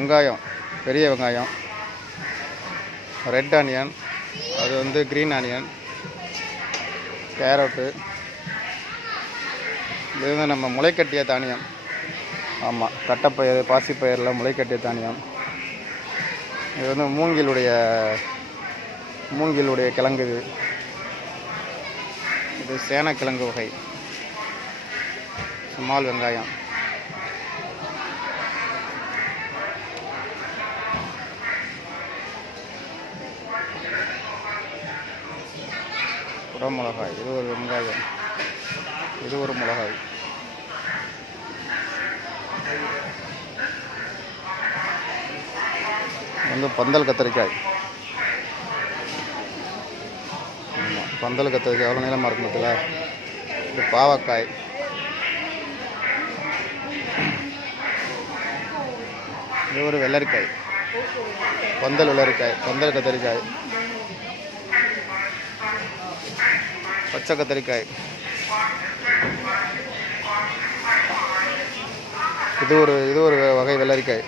வெங்காயம், பெரிய வெங்காயம், ரெட் ஆனியன், அது வந்து க்ரீன் ஆனியன், கேரட்டு, இது வந்து நம்ம முளைக்கட்டிய தானியம். ஆமாம், தட்டைப்பயிறு, பாசிப்பயிரில் முளைக்கட்டிய தானியம். இது வந்து மூங்கிலுடைய கிழங்கு. இது சேனக்கிழங்கு வகை. ஸ்மால் வெங்காயம், குடமிளகாய், இது ஒரு வெங்காயம், இது ஒரு மிளகாய், வந்து பந்தல் கத்திரிக்காய். ஆமாம், பந்தல் கத்திரிக்காய் எவ்வளோ நீளமாக இருக்கும் பார்த்தீங்களா. இது பாவக்காய், இது ஒரு வெள்ளரிக்காய், பந்தல் வெள்ளரிக்காய், பந்தல் கத்திரிக்காய், பச்சை கத்திரிக்காய், இது ஒரு வகை வெள்ளரிக்காய்.